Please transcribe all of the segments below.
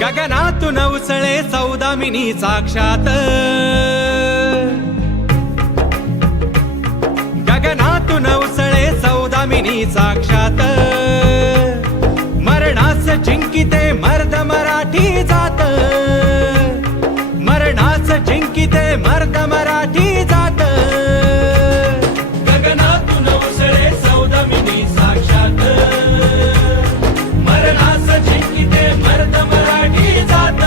गगनातून उसळे सौदामिनी साक्षात, गगनातून उसळे सौदामिनी साक्षात, मरणास जिंकिते मर्द मराठी जात, मरणास जिंकिते मर्द मराठी जात, गगनातून उसळे सौदामिनी साक्षात, मरणास जिंकिते मर्द मराठी जात,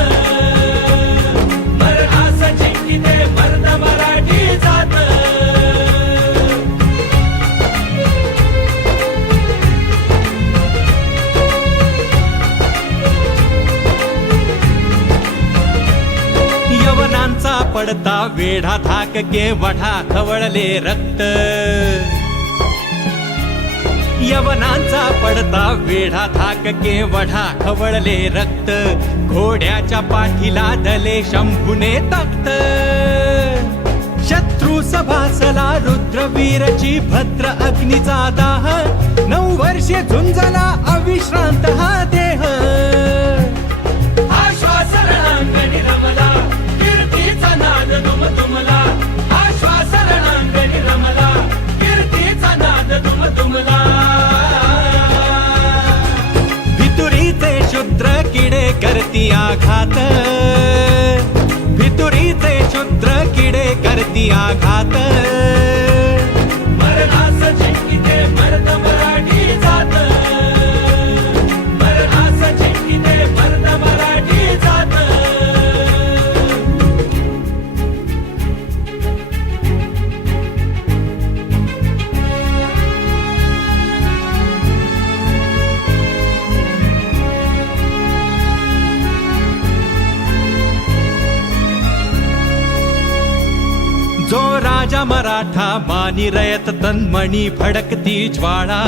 मरणास जिंकिते मर्द मराठी जात. यवनांचा पडता वेढा धाक केवढा खवळले रक्त, यवनांचा पडता वेढा धाक केवढा खवळले रक्त, घोड्याच्या पाठीला दले शंभूने तख्त, शत्रू सभासला रुद्रवीरची भद्र अग्नीचा दाह, 9 वर्षे झुंजला अविश्रांत हा देह, आश्वास रणांगणी रमला कीर्तीचा नाद दुमदुमला, आश्वास रणांगणी रमला कीर्तीचा नाद दुमदुमला. भितुरीचे शूद्र किडे करती आघात, भितुरीचे शूद्र किडे करती आघात, मरणास जिंकिते मर्द मराठी जात, मरणास जिंकिते मर्द मराठी जात. जो राजा मराठा मानी रयत तन्मणी भडकती ज्वाळा,